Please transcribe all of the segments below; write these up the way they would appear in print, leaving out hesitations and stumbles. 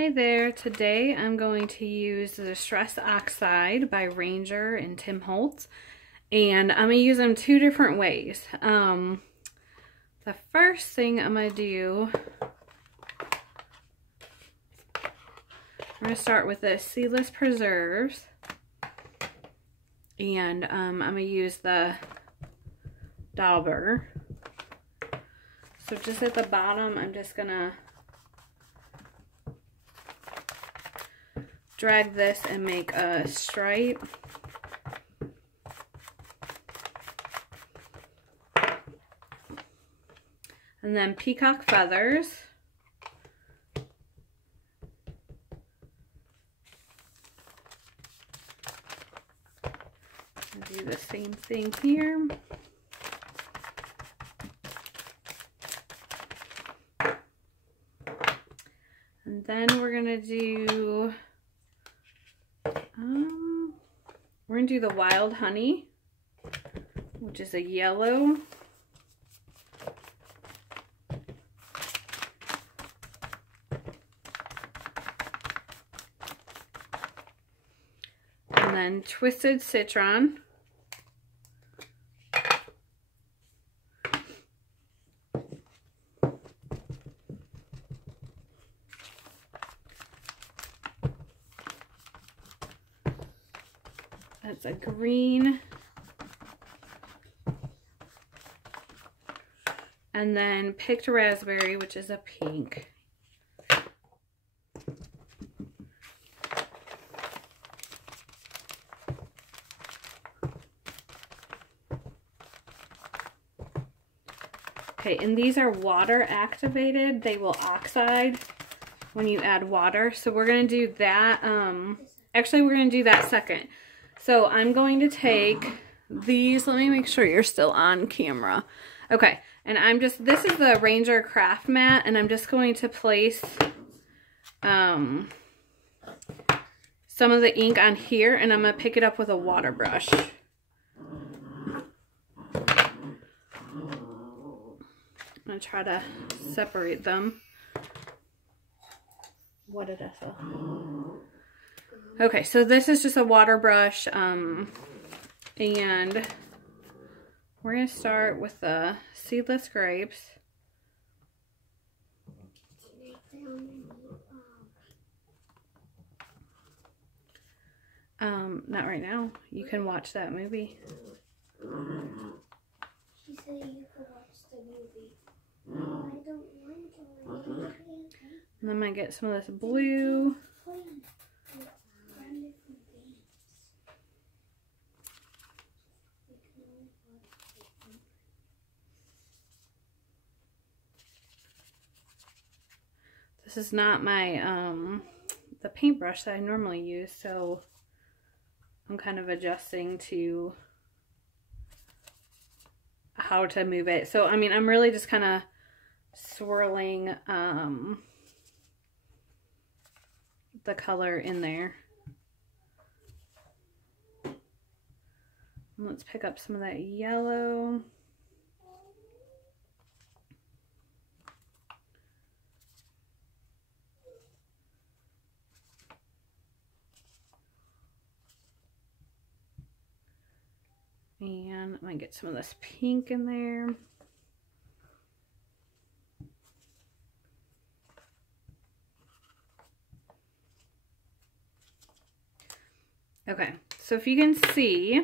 Hey there, today I'm going to use the Distress Oxide by Ranger and Tim Holtz, and I'm going to use them two different ways. The first thing I'm going to do, I'm going to start with the seedless preserves, and I'm going to use the dauber. So just at the bottom, I'm just going to drag this and make a stripe. And then peacock feathers. I'll do the same thing here. And then we're gonna do the wild honey, which is a yellow. And then twisted citron. That's a green. And then picked raspberry, which is a pink. Okay, and these are water activated. They will oxide when you add water. So we're going to do that. Actually, we're going to do that second. So I'm going to take these. Let me make sure you're still on camera. Okay, and this is the Ranger craft mat, and I'm just going to place some of the ink on here, and I'm going to pick it up with a water brush. I'm going to try to separate them. What did I say? Okay, so this is just a water brush, and we're going to start with the seedless grapes. Not right now. You can watch that movie. She said you could watch the movie. I don't want to. And then I might get some of this blue. This is not my, the paintbrush that I normally use, so I'm kind of adjusting to how to move it. So, I mean, I'm really just kind of swirling the color in there. Let's pick up some of that yellow. And I might get some of this pink in there. Okay, so if you can see,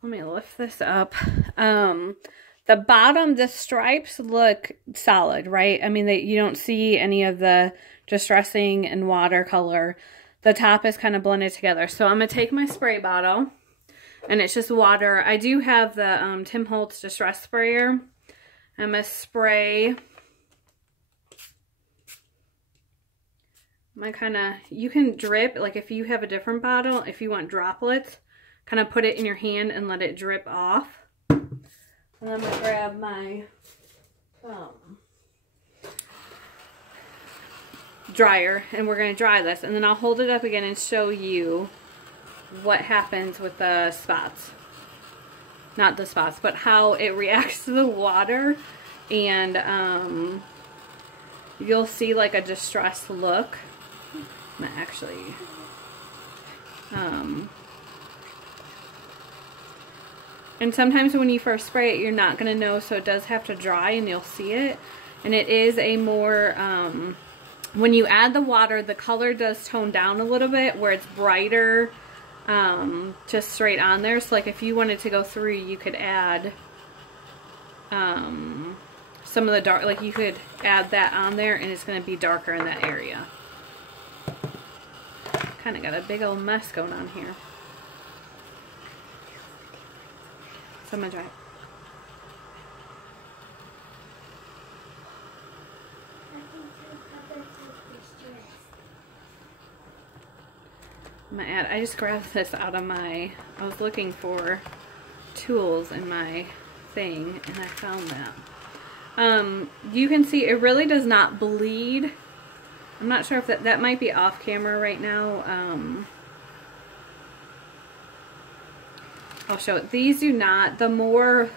let me lift this up. The bottom, the stripes look solid, right? I mean, you don't see any of the distressing and watercolor. The top is kind of blended together. So I'm going to take my spray bottle, and it's just water. I do have the Tim Holtz Distress Sprayer. I'm going to spray you can drip, like if you have a different bottle, if you want droplets, kind of put it in your hand and let it drip off. And I'm going to grab my dryer, and we're going to dry this, and then I'll hold it up again and show you what happens with the spots. Not the spots, but how it reacts to the water, and you'll see like a distressed look. I'm gonna actually, and sometimes when you first spray it, you're not gonna know, so it does have to dry and you'll see it. And it is a more, when you add the water, the color does tone down a little bit where it's brighter, just straight on there. So like if you wanted to go through, you could add some of the dark, like you could add that on there and it's going to be darker in that area. Kind of got a big old mess going on here. So I'm going to dry it. I just grabbed this out of my, I was looking for tools in my thing and I found that. You can see it really does not bleed. I'm not sure if that might be off camera right now. I'll show it. These do not. The more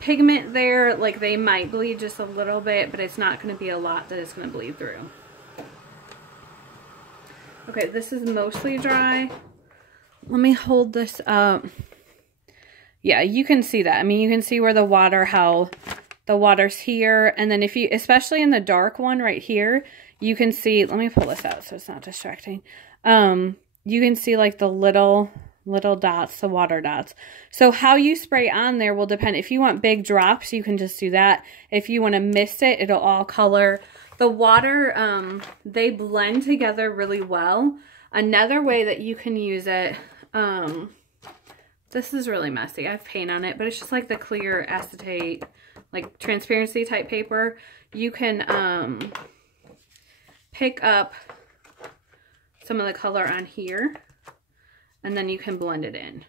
pigment there, like they might bleed just a little bit, but it's not going to be a lot that it's going to bleed through. Okay, this is mostly dry. Let me hold this up. Yeah, you can see that. I mean, you can see where the water, how the water's here. And then if you, especially in the dark one right here, you can see, let me pull this out so it's not distracting. You can see like the little dots, the water dots. So how you spray on there will depend. If you want big drops, you can just do that. If you want to mist it, it'll all color. The water, they blend together really well. Another way that you can use it, this is really messy. I have paint on it, but it's just like the clear acetate, like transparency type paper. You can pick up some of the color on here, and then you can blend it in.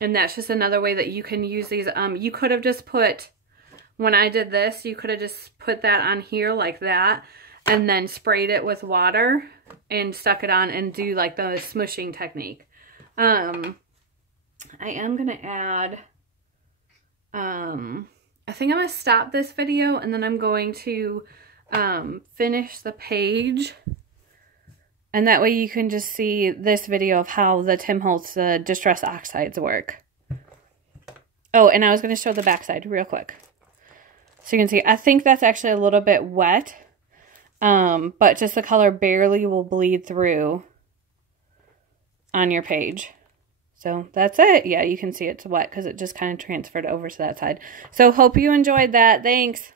And that's just another way that you can use these. You could have just put, when I did this, you could have just put that on here like that and then sprayed it with water and stuck it on and do like the smushing technique. I am going to add, I think I'm going to stop this video and then I'm going to finish the page. And that way you can just see this video of how the Tim Holtz Distress Oxides work. Oh, and I was going to show the backside real quick. So you can see, I think that's actually a little bit wet, but just the color barely will bleed through on your page. So that's it. Yeah, you can see it's wet because it just kind of transferred over to that side. So hope you enjoyed that. Thanks.